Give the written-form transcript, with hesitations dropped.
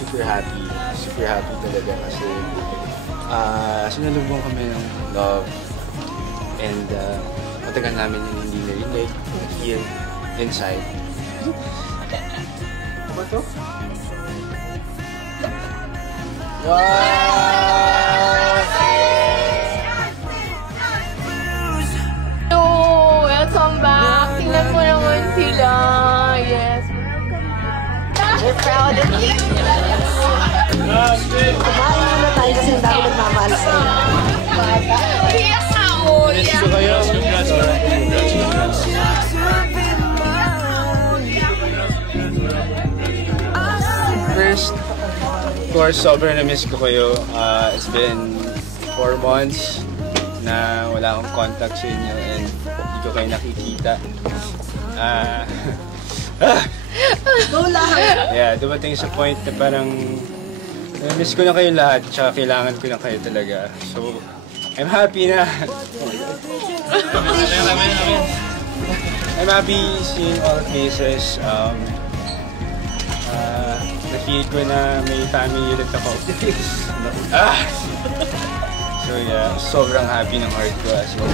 super happy talaga kasi sinalubong kami ng love and matagal namin yung hindi narinig, feel inside. Ano to? Wow! Hello! Welcome back! Tingnan mo naman sila! Yes! We're proud of you! Kumain muna tayo kasi ang dami nagmamahal sa inyo. Iyak ako! Miss ko kayo. First, of course, sobrang na-miss ko kayo. It's been 4 months na wala akong contact sa inyo and hindi ko kayo nakikita. Yeah, dumating sa point na parang miss ko na kayo lahat, tsaka kailangan ko na kayo talaga. So, I'm happy na. I'm happy seeing all faces. Na-feel ko na may family ulit ako. So yeah, sobrang happy ng heart ko as well.